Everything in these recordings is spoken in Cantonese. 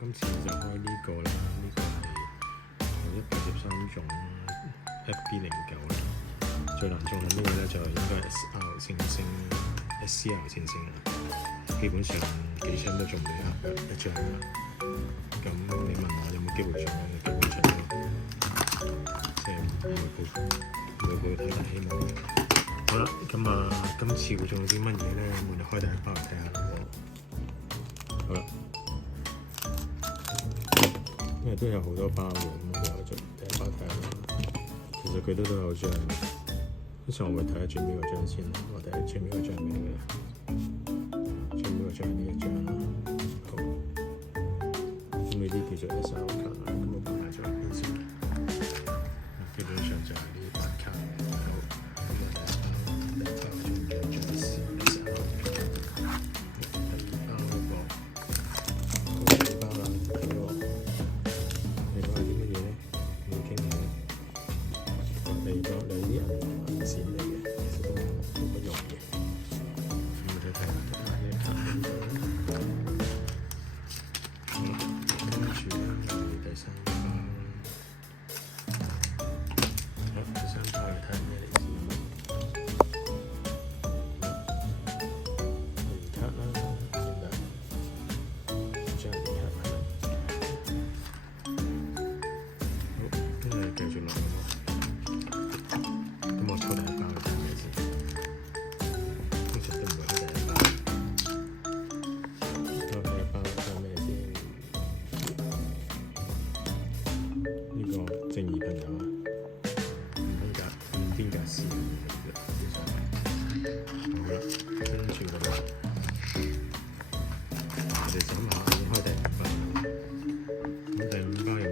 今次就開呢個啦，呢個係113種 FP09啦。最難中嘅呢個咧就應該係 SR 星星 SCR 星星啦。基本上幾張都中唔到一張啦。咁你問我有冇機會中咧？基本上都即係每部睇下希望。好啦，咁今次會中到啲乜嘢咧？我哋開第一包嚟睇下啦。好啦。因為都有好多包嘅，咁我哋就第一包睇下啦。其實佢都有張，通常我會睇下最尾嗰張先。我睇下最尾嗰張係咩嘅？最尾嗰張係呢一張啦。好，咁呢啲叫做 SR 卡啦。咁我擺下咗邊先。基本上就係呢啲白卡。好，咁我第一包中嘅就係 SR 卡。第二包嗰個，第二包啦，呢個。你啲銀線嚟嘅，其實都冇乜用嘅。咁我哋睇下呢一卡呢個。好，跟住咧係第三包。好，第三包嚟睇下咩嚟先。銀卡啦，見啦，張銀卡係咪？好，跟住繼續落去。咁我抽第一包嚟睇咩先？通常都唔會開第一包。抽第一包抽咩先？呢個正義朋友啊，五邊格斯嚟嘅，好啦，跟住就我哋諗下點開第五包。咁第五包有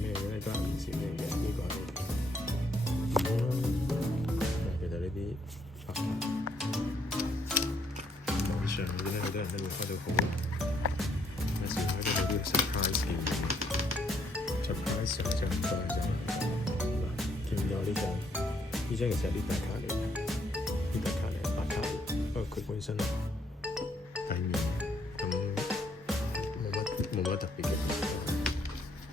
咩嘅咧？都係銀線嚟嘅，呢個係。其實呢啲白卡網上嗰啲咧，好多人都會開到好，有時開到好啲 surprise 嘅，surprise 就唔該就嗱，見到呢張其實係呢大卡嚟嘅，呢大卡嚟白卡嚟，不過佢本身底面咁冇乜特別嘅。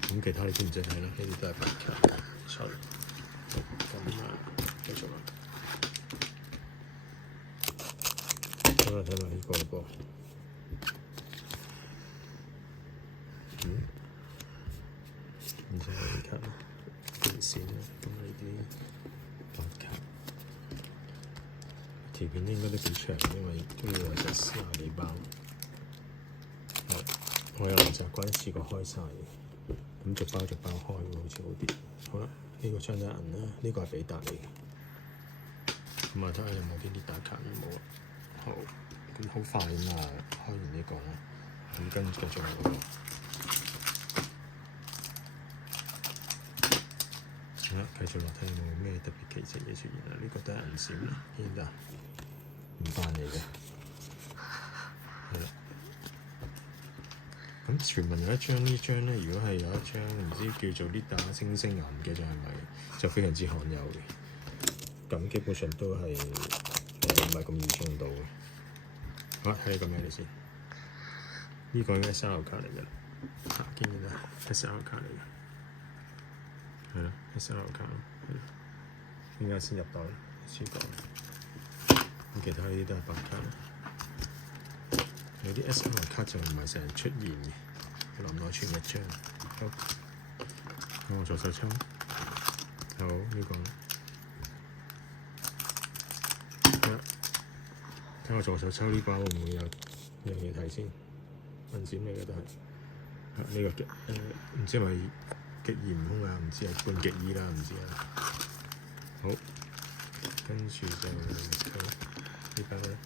咁其他你知唔知睇啦？呢啲都係白卡，sorry。繼續啦，好啦，睇埋呢個噃，然之後呢卡電線啦，咁呢啲白卡條片應該都幾長，因為都要有成40幾包。好，我又唔習慣一次過開晒，咁逐包開會好似好啲。好啦。呢個張咗銀啦，呢個係比達嚟嘅。咁啊，睇下有冇啲打卡冇啊？好，咁好快咁啊，開完呢個啦，咁跟住繼續落嗰個。好啦，繼續落睇有冇咩特別奇蹟嘢出現啦。呢個都係銀線啦，見到唔翻嚟嘅。係啦。咁傳聞有一張呢張咧，如果係有一張唔知叫做呢打星星銀嘅，就係咪就非常之罕有嘅。咁基本上都係唔係咁易中到嘅。好，睇呢個咩嚟先？呢個應該係SR卡嚟嘅，見唔見啊？SR卡嚟嘅，係啦，SR卡，係啦。點解先入袋？先講。咁其他呢啲都係白卡。有啲 SR 卡就唔係成日出現嘅，臨內存一張。好，我左手抽。好，呢個。睇我左手抽呢包會唔會有樣嘢睇先？銀線嚟嘅都係。呢個唔知係咪極嚴空啊？唔知係半極衣啦，唔知啊。好，跟住就抽呢包咧。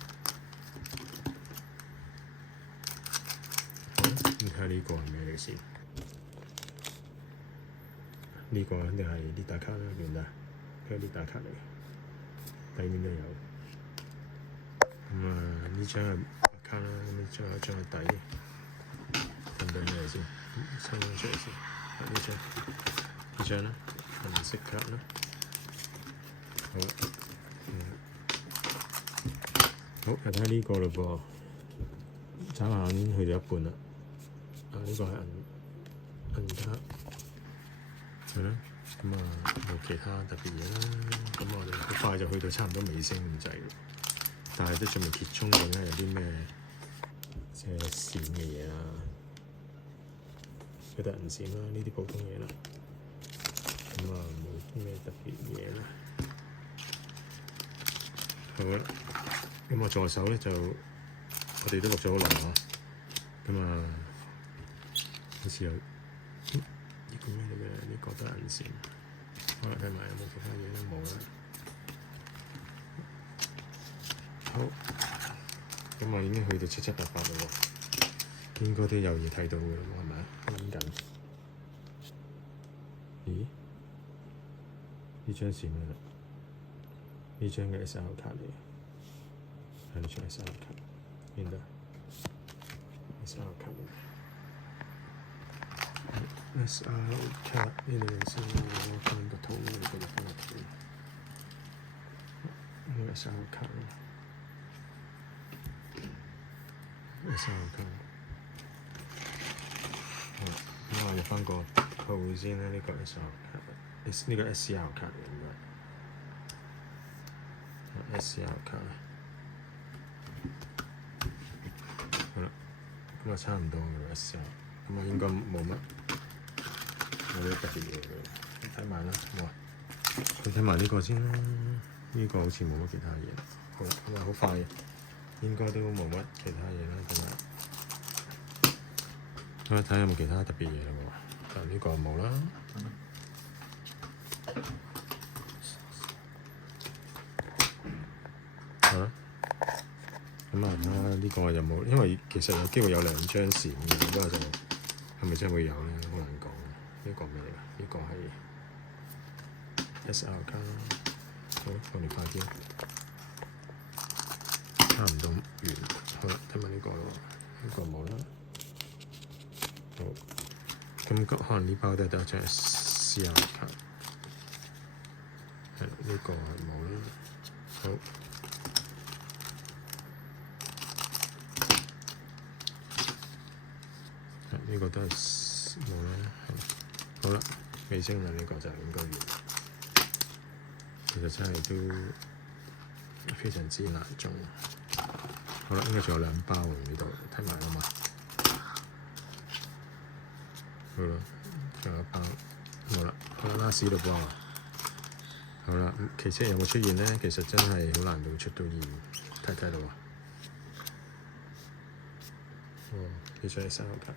咁睇下呢個係咩嚟先？呢個肯定係呢打卡啦，見唔見啊？佢係呢打卡嚟，底面都有。咁呢張係白卡啦，咁呢張有一張係底，睇唔睇咩嚟先？抽張出嚟先，呢張啦，銀色卡啦。好，好，又睇下呢個嘞噃，眨下眼去到一半啦。呢個係銀卡，係啦。咁啊冇其他特別嘢啦。咁我哋好快就去到差唔多尾聲咁滯，但係都仲未揭盅，究竟有啲咩即係閃嘅嘢啦，佢得銀閃啦，呢啲普通嘢啦。咁啊冇啲咩特別嘢啦。好啦，咁我助手咧就我哋都錄咗好耐啊。咁啊，好似有呢個咩嚟嘅？呢個都係銀閃。好啦，睇埋有冇其他嘢都冇啦。好，咁我已經去到七七八八啦喎，應該都有嘢睇到嘅啦，係咪啊？諗緊。咦？呢張係咩啦？呢張嘅 SR 卡嚟嘅，係呢張 SR 卡，邊度？SR 卡嚟嘅。SR 卡呢度先，我翻個圖，你嗰度翻個圖。呢個 SR 卡啦。SR 卡。好，咁我入翻個圖先啦。呢個 SR 卡，呢個 SR 卡嚟嘅。SR 卡，好啦，咁啊差唔多嘅 SR，咁啊應該冇乜特別嘢嘅，睇埋啦，好啊，咁睇埋呢個先啦，呢個好似冇乜其他嘢，好啦，咁啊好快，應該都冇乜其他嘢啦，咁啊，咁啊睇下有冇其他特別嘢啦喎，呢個冇啦。咁啊，呢個有冇？因為其實有機會有2張閃嘅，不過就係咪真係會有咧？好難講。呢個咩嚟㗎？呢個係 SR 卡。好，我哋快啲，差唔多完。好啦，睇埋呢個咯，呢個冇啦。好，咁可能呢包都係得一張 SR 卡。係啦，呢個係冇啦。好。呢個都係冇啦，好啦，尾聲啦，呢個就應該完。其實真係都非常之難中。好啦，應該仲有2包喎，呢度睇埋啊嘛。好啦，仲有1包，好啦，last 度包。好啦，奇蹟有冇出現咧？其實真係好難到出到現，睇到啊。呢張係3號卡。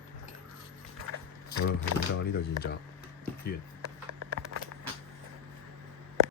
好啦，咁就呢度完咗，完。